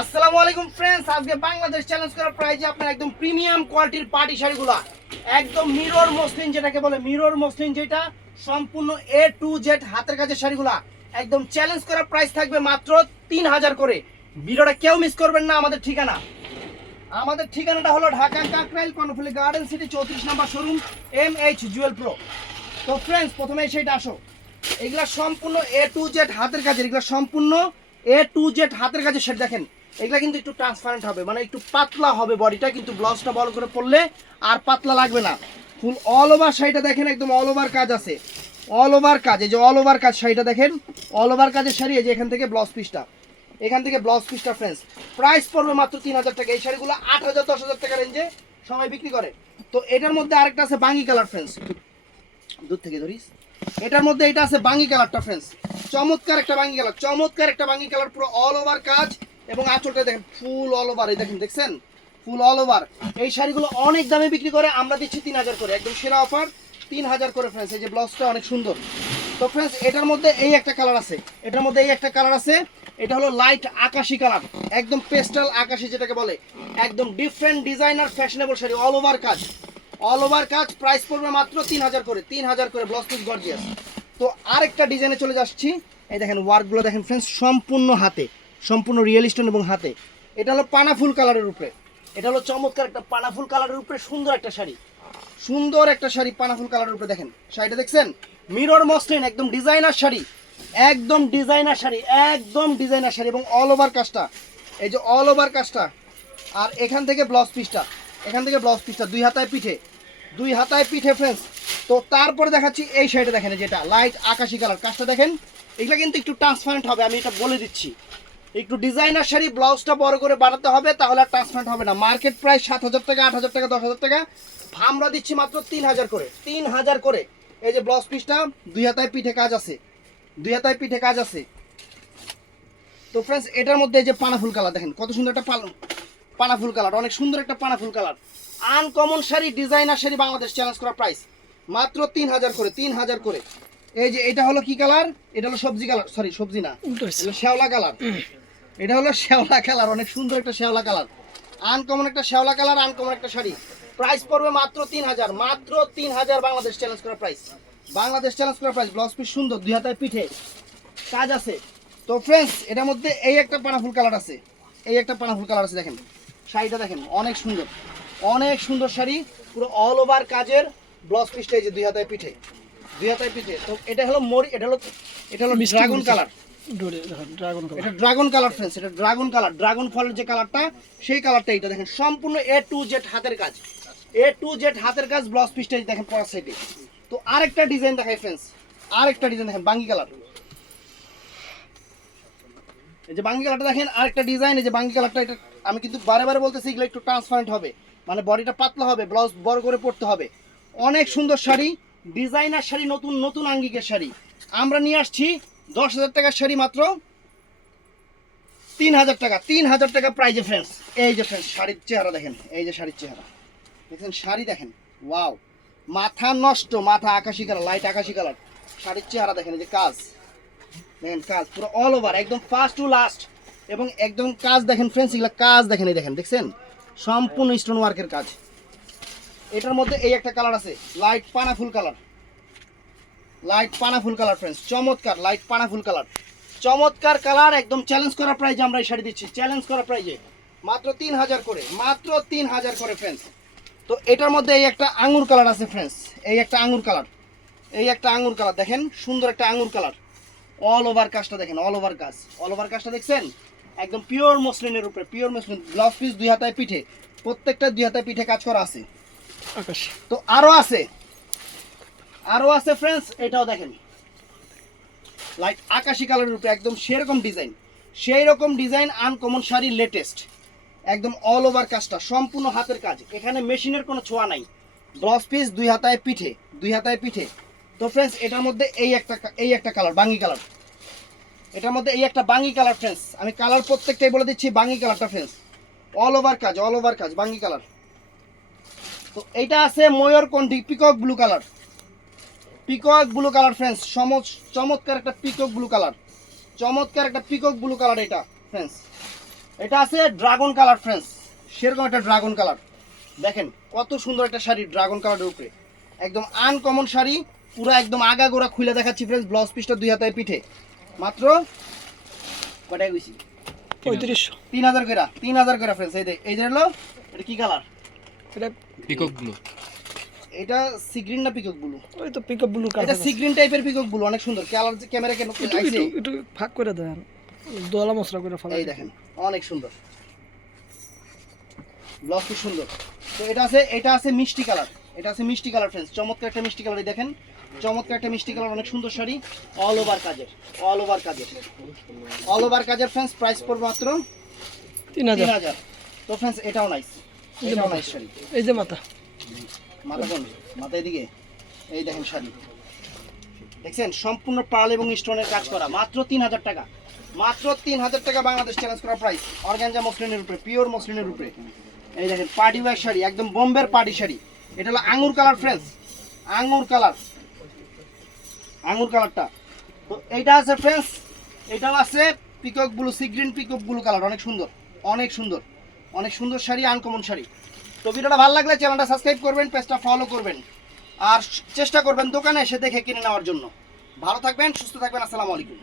আসসালামু আলাইকুম আজকে বাংলাদেশ চ্যালেঞ্জ আপনার একদম প্রিমিয়াম কোয়ালিটির পার্টি শাড়িগুলা। একদম মিরর যেটাকে বলে মিরর যেটা, সম্পূর্ণ এ টু জেড হাতের শাড়িগুলা। একদম চ্যালেঞ্জ থাকবে মাত্র তিন হাজার করে কেউ মিস করবেন না, আমাদের ঠিকানা। আমাদের ঠিকানাটা হলো ঢাকা কাকরাইল কর্ণফুলি গার্ডেন সিটি চৌত্রিশ number showroom M H Jewel pro তো ফ্রেন্ডস প্রথমে সেইটা আসো। এগুলা সম্পূর্ণ এ টু জেড হাতের কাজের, এগুলা সম্পূর্ণ এ টু জেড হাতের কাজের সেট দেখেন। এগুলা কিন্তু একটু ট্রান্সপারেন্ট হবে মানে একটু পাতলা হবে বডিটা, কিন্তু ব্লাউজটা বড় করে পরলে আর পাতলা লাগবে না। ফুল অল ওভার শাড়িটা দেখেন, একদম অল ওভার কাজ আছে। অল ওভার কাজ, এই যে অল ওভার কাজ শাড়িটা দেখেন অল ওভার কাজের শাড়ি, এই যে এখান থেকে ব্লাউজ পিসটা এখান থেকে ব্লাউজ পিসটা ফ্রেন্ডস প্রাইস পড়বে মাত্র তিন হাজার টাকা। এই শাড়িগুলো আট হাজার, দশ হাজার টাকা রেঞ্জে সবাই বিক্রি করে। তো এটার মধ্যে আরেকটা আছে বাঙ্গি কালার ফ্রেন্ডস দূর থেকে ধরিস। এটার মধ্যে এটা আছে বাঙ্গি কালারটা ফ্রেন্ডস চমৎকার একটা বাঙ্গি কালার, চমৎকার একটা বাঙ্গি কালার, পুরো অল ওভার কাজ। এবং আঁচলটা দেখেন ফুল অল ওভার এই দেখেন, দেখছেন? ফুল অল ওভার এই শাড়িগুলো অনেক দামে বিক্রি করে, আমরা দিচ্ছি তিন হাজার করে, একদম সেরা অফার তিন হাজার করে ফ্রেন্ডস এই যে ব্লাউজটা অনেক সুন্দর। তো ফ্রেন্ডস এটার মধ্যে এই একটা কালার আছে, এটার মধ্যে এই একটা কালার আছে, এটা হলো লাইট আকাশি কালার, একদম পেস্টাল আকাশি যেটাকে বলে। একদম different designer fashionable sari all over কাজ। অল ওভার কাজ প্রাইস পড়বে মাত্র তিন হাজার করে তিন হাজার করে ব্লাউজ পিস গর্জিয়াস তো আরেকটা ডিজাইনে চলে যাচ্ছি। এই দেখেন ওয়ার্কগুলো দেখেন ফ্রেন্ডস সম্পূর্ণ হাতে, সম্পূর্ণ রিয়েল স্টোন এবং হাতে। এটা হলো পানা ফুল কালারের উপরে। এটা হলো চমৎকার একটা পানা ফুল কালারের উপরে সুন্দর একটা শাড়ি। সুন্দর একটা শাড়ি পানাফুল কালারের উপরে দেখেন। শাড়িটা দেখছেন? মিরর মসলিন একদম ডিজাইনার শাড়ি। একদম ডিজাইনার শাড়ি, একদম ডিজাইনার শাড়ি এবং অল ওভার কাজটা এই যে অল ওভার কাজটা আর এখান থেকে ব্লাউজ পিসটা এখান থেকে ব্লাউজ পিসটা দুই হাতায় পিঠে, দুই হাতায় পিঠে ফ্রেন্ডস তো তারপরে দেখাচ্ছি এই শাড়িটা দেখেন যেটা লাইট আকাশি কালার কাজটা দেখেন, এগুলো কিন্তু একটু ট্রান্সপারেন্ট হবে, আমি এটা বলে দিচ্ছি। একটু ডিজাইনার শাড়ি ব্লাউজটা বড় করে বানাতে হবে, তাহলে আর ট্রান্সপারেন্ট হবে না। মার্কেট প্রায় সাত হাজার টাকা, আট হাজার টাকা, দশ হাজার টাকা। আমরা দিচ্ছি মাত্র তিন হাজার করে, তিন হাজার করে। এই যে ব্লাউজ পিসটা দুই হাতায় পিঠে কাজ আছে, দুই হাতায় পিঠে কাজ আছে। তো ফ্রেন্ডস এটার মধ্যে যে পানাফুল কালার দেখেন, কত সুন্দর একটা পাল- পানা ফুল কালার অনেক সুন্দর একটা পানাফুল colour. Uncommon sari designer sari Bangladesh challenge করা প্রাইস মাত্র তিন হাজার করে তিন হাজার করে। এই যে এটা হলো কি কালার? এটা হলো সবজি কালার সরি সবজি না। এটা হলো শ্যাওলা কালার। এটা হলো শ্যাওলা কালার অনেক সুন্দর একটা শ্যাওলা কালার। আনকমন একটা শ্যাওলা কালার আনকমন একটা শাড়ি। প্রাইস পড়বে মাত্র তিন হাজার মাত্র তিন হাজার বাংলাদেশ চ্যালেঞ্জ করা প্রাইস বাংলাদেশ চ্যালেঞ্জ করা প্রাইস ব্লাউজ পিস সুন্দর দুই হাতায় পিঠে। কাজ আছে। তো ফ্রেন্ডস এটার মধ্যে এই একটা পানাফুল কালার আছে। এই একটা পানাফুল কালার আছে দেখেন। শাড়িটা দেখেন অনেক সুন্দর। অনেক সুন্দর শাড়ি পুরো অল ওভার কাজের ব্লাউজ পিসটা এই যে দুই হাতায় পিঠে। দুই হাতায় পিঠে। তো এটা হলো মরি এটা হলো এটা হলো ড্রাগন কালার এটা ড্রাগন কালার ফ্রেন্ডস এটা ড্রাগন কালার ড্রাগন ফলের যে কালারটা সেই কালারটা এটা দেখেন। সম্পূর্ণ এ টু জেড হাতের কাজ। এ টু জেড হাতের কাজ ব্লাউজ পিসটা দেখেন পরের সাইডে তো আরেকটা ডিজাইন দেখাই ফ্রেন্ডস আরেকটা ডিজাইন দেখেন বাঙ্গি কালার এই যে বাঙ্গি কালারটা দেখেন আরেকটা ডিজাইন এই যে বাঙ্গি কালারটা এটা আমি কিন্তু বারে বারে বলতেছি এগুলো একটু ট্রান্সপারেন্ট হবে। মানে বডিটা পাতলা হবে ব্লাউজ বড় করে পড়তে হবে। অনেক সুন্দর শাড়ি ডিজাইনার শাড়ি, নতুন নতুন আঙ্গিকের শাড়ি। আমরা নিয়ে আসছি দশ হাজার টাকার শাড়ি মাত্র তিন হাজার টাকা, তিন হাজার টাকা প্রাইজে ফ্রেন্ডস এই যে ফ্রেন্ডস শাড়ির চেহারা দেখেন, এই যে শাড়ির চেহারা। দেখেন শাড়ি দেখেন ওয়াও মাথা নষ্ট, মাথা আকাশি কালার লাইট আকাশি কালার শাড়ির চেহারা দেখেন, এই যে কাজ। দেখেন কাজ পুরো অল ওভার একদম ফার্স্ট টু লাস্ট এবং একদম কাজ দেখেন ফ্রেন্ডস এগুলো কাজ দেখেন, এই দেখেন, দেখছেন? সম্পূর্ণ স্টোন ওয়ার্কের কাজ। এটার মধ্যে এই একটা কালার আছে লাইট পানা ফুল কালার লাইট পানা ফুল কালার ফ্রেন্ডস চমৎকার লাইট পানা ফুল কালার চমৎকার কালার একদম চ্যালেঞ্জ করা প্রাইজে আমরা এই শাড়ি দিচ্ছি। চ্যালেঞ্জ করা প্রাইজে মাত্র তিন হাজার করে, মাত্র তিন হাজার করে ফ্রেন্ডস তো এটার মধ্যে এই একটা আঙুর কালার আছে ফ্রেন্ডস এই একটা আঙুর কালার এই একটা আঙুর কালার দেখেন, সুন্দর একটা আঙুর কালার অল ওভার কাজটা দেখেন অল ওভার কাজ। অল ওভার কাজটা দেখছেন? একদম পিওর মসলিনের উপরে পিওর মসলিন ব্লাউজ পিস দুই হাতায় পিঠে প্রত্যেকটা দুই হাতায় পিঠে কাজ করা আছে। তো আরও আছে। আরও আছে ফ্রেন্ডস এটাও দেখেন। লাইক আকাশি কালারের উপরে একদম সেরকম ডিজাইন সেই রকম ডিজাইন আনকমন শাড়ি লেটেস্ট একদম অল ওভার কাজটা সম্পূর্ণ হাতের কাজ। এখানে মেশিনের কোনো ছোঁয়া নাই। ব্লাউজ পিস দুই হাতায় পিঠে দুই হাতায় পিঠে। তো ফ্রেন্ডস এটার মধ্যে এই একটা এই একটা কালার বাঙ্গি কালার এটার মধ্যে এই একটা বাঙ্গি কালার ফ্রেন্ডস আমি কালার প্রত্যেকটাই বলে দিচ্ছি বাঙ্গি কালারটা ফ্রেন্ডস অল ওভার কাজ অল ওভার কাজ, বাঙ্গি কালার তো এইটা আছে ময়ূর কোনটি peacock blue colour peacock blue colour friends চমৎকার একটা পিকক ব্লু কালার চমৎকার একটা পিকক ব্লু কালার এটা ফ্রেন্ডস এটা আছে ড্রাগন কালার ফ্রেন্ডস সেরকম একটা ড্রাগন কালার দেখেন, কত সুন্দর একটা শাড়ি ড্রাগন কালারের উপরে। একদম আনকমন শাড়ি। পুরো একদম আগা গোড়া খুলে দেখাচ্ছি ফ্রেন্ডস ব্লাউজ পিসটা দুই হাতের পিঠে। মাত্র কটায় গেছি পঁয়ত্রিশশো তিন হাজার করে তিন হাজার করে ফ্রেন্ডস এই যে এই যে হলো এটা কি কালার এটা পিকক ব্লু এটা সিগ্রিন না পিকক ব্লু ওই তো পিক আপ ব্লু এটা কালার সিগ্রিন টাইপের পিকক ব্লু অনেক সুন্দর। কালার ক্যামেরা কেন একটু একটু একটু ফাঁক করে দেন। দোলা মশলা করে ফেলা এই দেখেন অনেক সুন্দর। ব্লাউজ কি সুন্দর। তো এটা আছে এটা আছে মিষ্টি কালার এটা আছে মিষ্টি কালার ফ্রেন্ডস চমৎকার একটা মিষ্টি কালার দেখেন। চমৎকার একটা মিষ্টি কালার অনেক সুন্দর শাড়ি। অল ওভার কাজের অল ওভার কাজের। অল ওভার কাজের ফ্রেন্ডস প্রাইস পড়বে মাত্র তিন হাজার। তো ফ্রেন্ডস এটাও নাইস এটাও নাইস শাড়ি। এই যে মাথা। মাথা কোন? মাথা এদিকে? এই দেখেন শাড়ি। দেখছেন? সম্পূর্ণ পাল এবং স্টোনের কাজ করা। মাত্র তিন হাজার টাকা। মাত্র তিন হাজার টাকা বাংলাদেশ চ্যালেঞ্জ করা প্রাইস অর্গানজা মসলিনের উপরে পিওর মসলিনের উপরে। এই দেখেন পার্টি ওয়ার শাড়ি একদম বোম্বের পার্টি শাড়ি। এটা হলো আঙুর কালার ফ্রেন্ডস আঙুর কালার। আঙুর কালারটা। তো এইটা আছে ফ্রেন্ডস, এটাও আছে peacock blue sea green peacock blue colour অনেক সুন্দর অনেক সুন্দর অনেক সুন্দর শাড়ি আনকমন শাড়ি। তো ভিডিওটা ভালো লাগলে চ্যানেলটা সাবস্ক্রাইব করবেন পেজটা ফলো করবেন, আর চেষ্টা করবেন দোকানে এসে দেখে কিনে নেওয়ার জন্য। ভালো থাকবেন, সুস্থ থাকবেন, আসসালামু আলাইকুম।